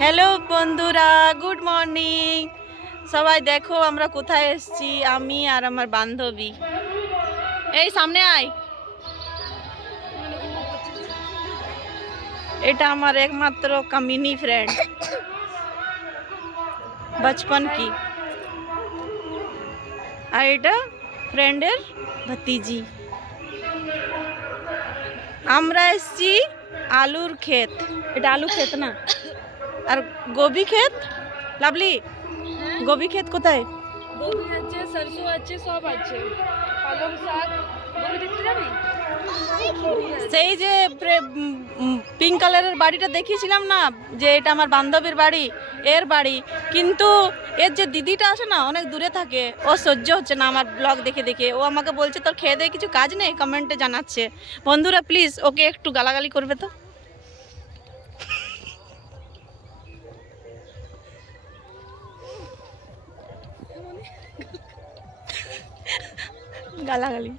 Hello বন্ধুরা, good morning. সবাই দেখো আমরা কোথায় এসেছি, আমি আর আমার বান্ধবী। এই সামনে আয়। এটা আমার একমাত্র কামিনী ফ্রেন্ড, বচপন কি। আর এটা ফ্রেন্ডের ভতিজি। আমরা এসেছি আলুর ক্ষেত। এটা আলু ক্ষেত না, আর গোবি ক্ষেত। লাভলি, গোবি ক্ষেত কোথায়? গোবি আছে, সরষে আছে, সব আছে। পালং শাক, গোবি দেখতে যাবি? সেই যে পিঙ্ক কালারের বাড়িটা দেখিয়েছিলাম না, যে এটা আমার বান্ধবীর বাড়ি, এর বাড়ি। কিন্তু এর যে দিদিটা আছে না, অনেক দূরে থাকে। ও সহ্য হচ্ছে না আমার ব্লগ দেখে দেখে। ও আমাকে বলছে তোর খেয়ে দিয়ে কিছু কাজ নেই, কমেন্টে জানাচ্ছে। বন্ধুরা প্লিজ ওকে একটু গালাগালি করবে তো। গালাগালি